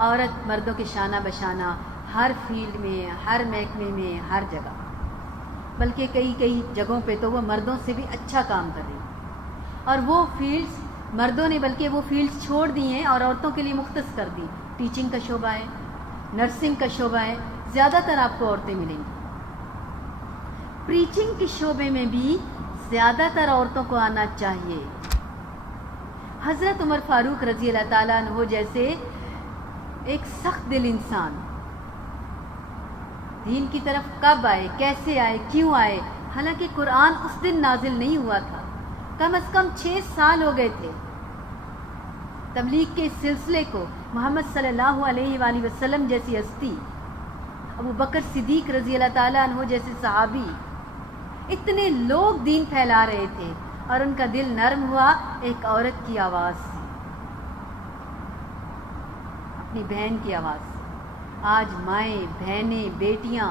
عورت مردوں کے شانہ بشانہ ہر فیلڈ میں، ہر محکمے میں، ہر جگہ، بلکہ کئی جگہوں پہ تو وہ مردوں سے بھی اچھا کام کر رہی ہیں، اور وہ فیلڈز مردوں نے بلکہ وہ فیلڈز چھوڑ دی ہیں اور عورتوں کے لیے مختص کر دی۔ ٹیچنگ کا شعبہ ہے، نرسنگ کا شعبہ ہے، زیادہ تر آپ کو عورتیں ملیں گی۔ پریچنگ کے شعبے میں بھی زیادہ تر عورتوں کو آنا چاہیے۔ حضرت عمر فاروق رضی اللہ تعالیٰ عنہ جیسے ایک سخت دل انسان دین کی طرف کب آئے، کیسے آئے، کیوں آئے؟ حالانکہ قرآن اس دن نازل نہیں ہوا تھا، کم از کم 6 سال ہو گئے تھے تبلیغ کے اس سلسلے کو۔ محمد صلی اللہ علیہ وآلہ وسلم جیسی ہستی، ابو بکر صدیق رضی اللہ تعالیٰ عنہ جیسے صحابی، اتنے لوگ دین پھیلا رہے تھے، اور ان کا دل نرم ہوا ایک عورت کی آواز سے، اپنی بہن کی آواز سے۔ آج مائیں، بہنیں، بیٹیاں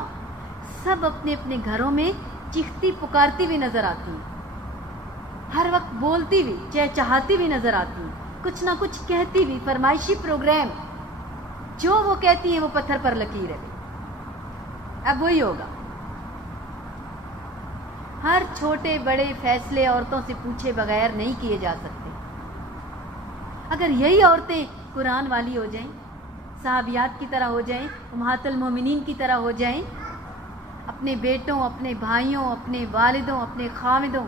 سب اپنے اپنے گھروں میں چیختی پکارتی ہوئی نظر آتی ہیں، ہر وقت بولتی ہوئی، چہچہاتی ہوئی نظر آتی ہیں، کچھ نہ کچھ کہتی ہوئی، فرمائشی پروگرام، جو وہ کہتی ہیں وہ پتھر پر لکیر ہے۔ اب وہی ہوگا، ہر چھوٹے بڑے فیصلے عورتوں سے پوچھے بغیر نہیں کیے جا سکتے۔ اگر یہی عورتیں قرآن والی ہو جائیں، صحابیات کی طرح ہو جائیں، امہات المومنین کی طرح ہو جائیں، اپنے بیٹوں، اپنے بھائیوں، اپنے والدوں، اپنے خامدوں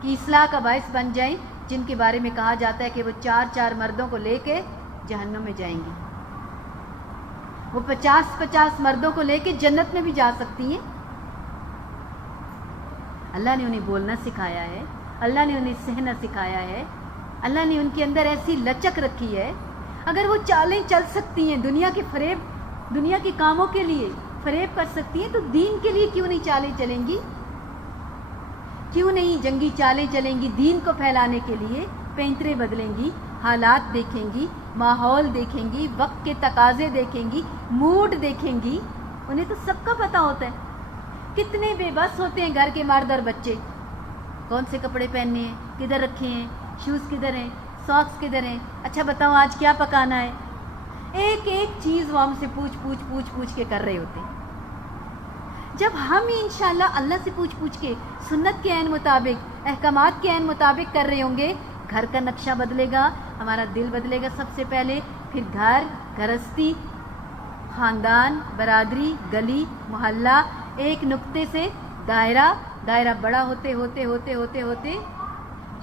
کی اصلاح کا باعث بن جائیں، جن کے بارے میں کہا جاتا ہے کہ وہ 4 مردوں کو لے کے جہنم میں جائیں گی، وہ 50 مردوں کو لے کے جنت میں بھی جا سکتی ہیں۔ اللہ نے انہیں بولنا سکھایا ہے، اللہ نے انہیں سہنا سکھایا ہے، اللہ نے ان کے اندر ایسی لچک رکھی ہے۔ اگر وہ چالیں چل سکتی ہیں دنیا کے فریب، دنیا کے کاموں کے لیے فریب کر سکتی ہیں، تو دین کے لیے کیوں نہیں چالیں چلیں گی؟ کیوں نہیں جنگی چالیں چلیں گی؟ دین کو پھیلانے کے لیے پینترے بدلیں گی، حالات دیکھیں گی، ماحول دیکھیں گی، وقت کے تقاضے دیکھیں گی، موڈ دیکھیں گی۔ انہیں تو سب کا پتہ ہوتا ہے۔ کتنے بے بس ہوتے ہیں گھر کے مردر بچے، کون سے کپڑے پہننے ہیں، کدھر رکھے ہیں، شوز کدھر ہیں، ساکس کدھر ہیں، اچھا بتاؤ آج کیا پکانا ہے۔ ایک چیز وہ ہم سے پوچھ کے کر رہے ہوتے ہیں۔ جب ہم انشاءاللہ اللہ سے پوچھ کے سنت کے عین مطابق، احکامات کے عین مطابق کر رہے ہوں گے، گھر کا نقشہ بدلے گا، ہمارا دل بدلے گا سب سے پہلے، پھر گھر، گھرستی، خاندان، برادری، گلی، محلہ، ایک نقطے سے دائرہ بڑا ہوتے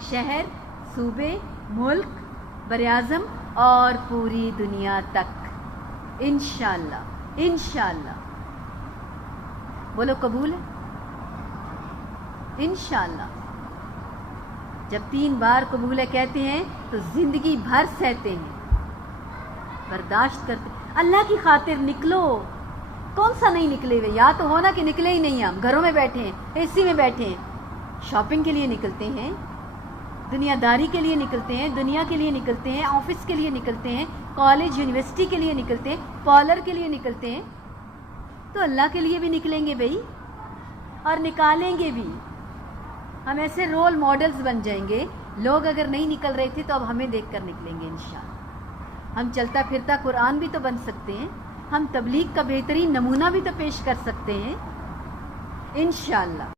شہر، صوبے، ملک، براعظم اور پوری دنیا تک، انشاءاللہ۔ بولو قبول ہے؟ انشاءاللہ۔ جب 3 بار قبول ہے کہتے ہیں تو زندگی بھر سہتے ہیں، برداشت کرتے ہیں۔ اللہ کی خاطر نکلو، کون سا نہیں نکلے ہوئے؟ یا تو ہونا کہ نکلے ہی نہیں، ہم گھروں میں بیٹھے ہیں، اے سی میں بیٹھے ہیں۔ شاپنگ کے لیے نکلتے ہیں، دنیا داری کے لیے نکلتے ہیں، دنیا کے لیے نکلتے ہیں، آفس کے لیے نکلتے ہیں، کالج یونیورسٹی کے لیے نکلتے ہیں، پارلر کے لیے نکلتے ہیں، تو اللہ کے لیے بھی نکلیں گے بھائی، اور نکالیں گے بھی۔ ہم ایسے رول ماڈلز بن جائیں گے، لوگ اگر نہیں نکل رہے تھے تو اب ہمیں دیکھ کر نکلیں گے انشاءاللہ۔ ہم چلتا پھرتا قرآن بھی تو بن سکتے ہیں، ہم تبلیغ کا بہترین نمونہ بھی تو پیش کر سکتے ہیں انشاءاللہ۔